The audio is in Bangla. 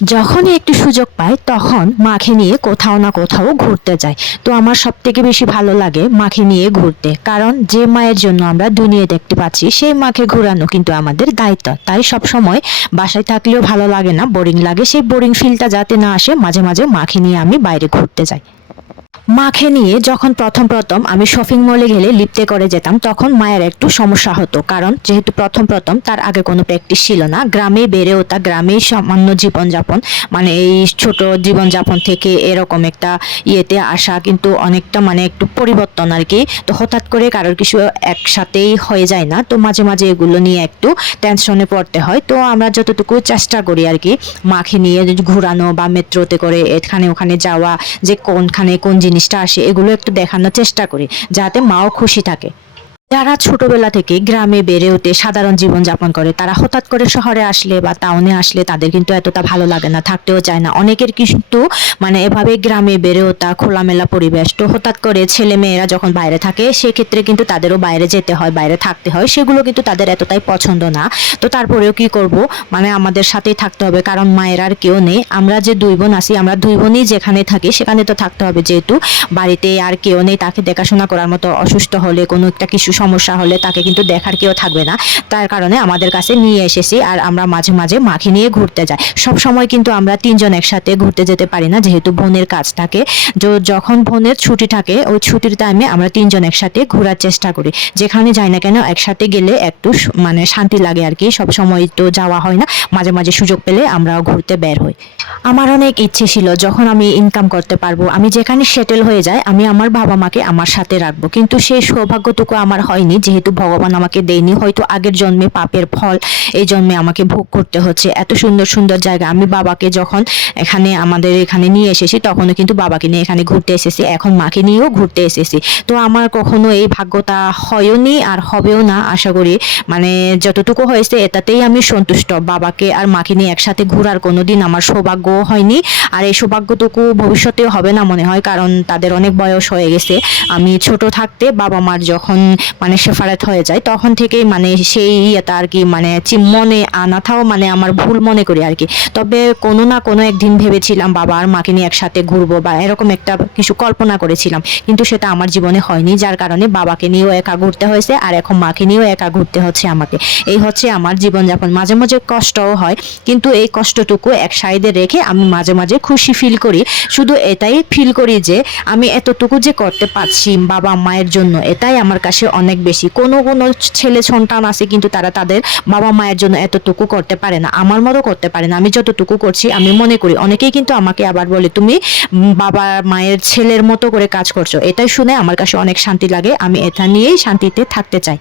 যখনই একটু সুযোগ পাই তখন মাকে নিয়ে কোথাও না কোথাও ঘুরতে যাই। তো আমার সবথেকে বেশি ভালো লাগে মাকে নিয়ে ঘুরতে, কারণ যে মায়ের জন্য আমরা দুনিয়া দেখতে পাচ্ছি সেই মাকে ঘোরানো কিন্তু আমাদের দায়িত্ব। তাই সব সময় বাসায় থাকলেও ভালো লাগে না, বোরিং লাগে। সেই বোরিং ফিলটা যাতে না আসে, মাঝে মাঝে মাকে নিয়ে আমি বাইরে ঘুরতে যাই। মাকে নিয়ে যখন প্রথম প্রথম আমি শপিং মলে গেলে লিফটে করে যেতাম, তখন মায়ের একটু সমস্যা হতো, কারণ যেহেতু প্রথম প্রথম তার আগে কোনো প্র্যাকটিস ছিল না, গ্রামে বেড়ে ওঠা, গ্রামেই সামান্য জীবনযাপন, মানে এই ছোট জীবনযাপন থেকে এরকম একটা ইয়েতে আসা কিন্তু অনেকটা মানে একটু পরিবর্তন আর কি। তো হঠাৎ করে কারোর কিছু একসাথেই হয়ে যায় না, তো মাঝে মাঝে এগুলো নিয়ে একটু টেনশনে পড়তে হয়। তো আমরা যতটুকু চেষ্টা করি আর কি মাকে নিয়ে ঘুরানো বা মেট্রোতে করে এখানে ওখানে যাওয়া, যে কোনখানে কোন জিনিসটা আসে এগুলো একটু দেখানোর চেষ্টা করি, যাতে মাও খুশি থাকে। যারা ছোটবেলা থেকে গ্রামে বেড়ে ওঠে, সাধারণ জীবন যাপন করে, তারা হঠাৎ করে শহরে আসলে বা টাউনে আসলে তাদের কিন্তু এতটা ভালো লাগে না, থাকতেও চায় না। অনেকের কিন্তু মানে এভাবে গ্রামে বেড়ে ওঠা, খোলামেলা পরিবেশ, তো হঠাৎ করে ছেলে মেয়েরা যখন বাইরে থাকে সেক্ষেত্রে কিন্তু তাদেরও বাইরে যেতে হয়, বাইরে থাকতে হয়, সেগুলো কিন্তু তাদের এতটাই পছন্দ না। তো তারপরেও কি করব, মানে আমাদের সাথেই থাকতে হবে, কারণ মায়ের আর কেউ নেই। আমরা যে দুই বোন আছি, আমরা দুই বোনই যেখানে থাকি সেখানে তো থাকতে হবে, যেহেতু বাড়িতে আর কেউ নেই তাকে দেখাশোনা করার মতো। অসুস্থ হলে, কোনো একটা কিছু সমস্যা হলে তাকে কিন্তু দেখার কেউ থাকবে না, তার কারণে আমাদের কাছে নিয়ে এসেছি। আর আমরা মাঝে মাঝে মাকে নিয়ে ঘুরতে যাই। সব সময় কিন্তু আমরা তিনজন একসাথে ঘুরতে যেতে পারি না, যেহেতু বোনের কাজ থাকে। যখন বোনের ছুটি থাকে ওই ছুটির টাইমে আমরা তিনজন একসাথে ঘোরার চেষ্টা করি। যেখানে যাই না কেন একসাথে গেলে একটু মানে শান্তি লাগে আর কি। সব সময় তো যাওয়া হয় না, মাঝে মাঝে সুযোগ পেলে আমরাও ঘুরতে বের হই। আমার অনেক ইচ্ছে ছিল যখন আমি ইনকাম করতে পারবো, আমি যেখানে সেটেল হয়ে যাই, আমি আমার বাবা মাকে আমার সাথে রাখবো, কিন্তু সেই সৌভাগ্যটুকু আমার হয়নি, যেহেতু ভগবান আমাকে দেয়নি। হয়তো আগের জন্মে পাপের ফল এই জন্মে আমাকে ভোগ করতে হচ্ছে। এত সুন্দর সুন্দর জায়গা, আমি বাবাকে যখন এখানে আমাদের এখানে নিয়ে এসেছি তখনও কিন্তু বাবাকে নিয়ে এখানে ঘুরতে এসেছি, এখন মাকে নিয়েও ঘুরতে এসেছি। তো আমার কখনো এই ভাগ্যটা হয়নি আর হবেও না আশা করি। মানে যতটুকু হয়েছে এটাতেই আমি সন্তুষ্ট। বাবাকে আর মাকে নিয়ে একসাথে ঘোরার কোনোদিন আমার সৌভাগ্য হয়নি, আর এই সৌভাগ্যটুকু ভবিষ্যতেও হবে না মনে হয়, কারণ তাদের অনেক বয়স হয়ে গেছে। আমি ছোট থাকতে বাবা মার যখন মানে সেফারেট হয়ে যায় তখন থেকেই মানে সেই ইয়েটা আর কি মানে মনে আনাটাও মানে আমার ভুল মনে করি আর কি। তবে কোনো না কোনো একদিন ভেবেছিলাম বাবা আর মাকে নিয়ে একসাথে ঘুরবো, বা এরকম একটা কিছু কল্পনা করেছিলাম, কিন্তু সেটা আমার জীবনে হয়নি, যার কারণে বাবাকে নিয়েও একা ঘুরতে হয়েছে আর এখন মাকে নিয়েও একা ঘুরতে হচ্ছে আমাকে। এই হচ্ছে আমার জীবনযাপন। মাঝে মাঝে কষ্টও হয়, কিন্তু এই কষ্টটুকু এক সাইডে রেখে আমি মাঝে মাঝে খুশি ফিল করি। শুধু এটাই ফিল করি যে আমি এতটুকু যে করতে পারছি বাবা মায়ের জন্য, এটাই আমার কাছে অনেক বেশি। কোনো কোনো ছেলে সন্তান আছে কিন্তু তারা তাদের বাবা মায়ের জন্য এতটুকু করতে পারে না, আমার মতো করতে পারে না। আমি যতটুকু করছি আমি মনে করি, অনেকেই কিন্তু আমাকে আবার বলে তুমি বাবা মায়ের ছেলের মতো করে কাজ করছো। এটাই শুনে আমার কাছে অনেক শান্তি লাগে, আমি এটা নিয়েই শান্তিতে থাকতে চাই।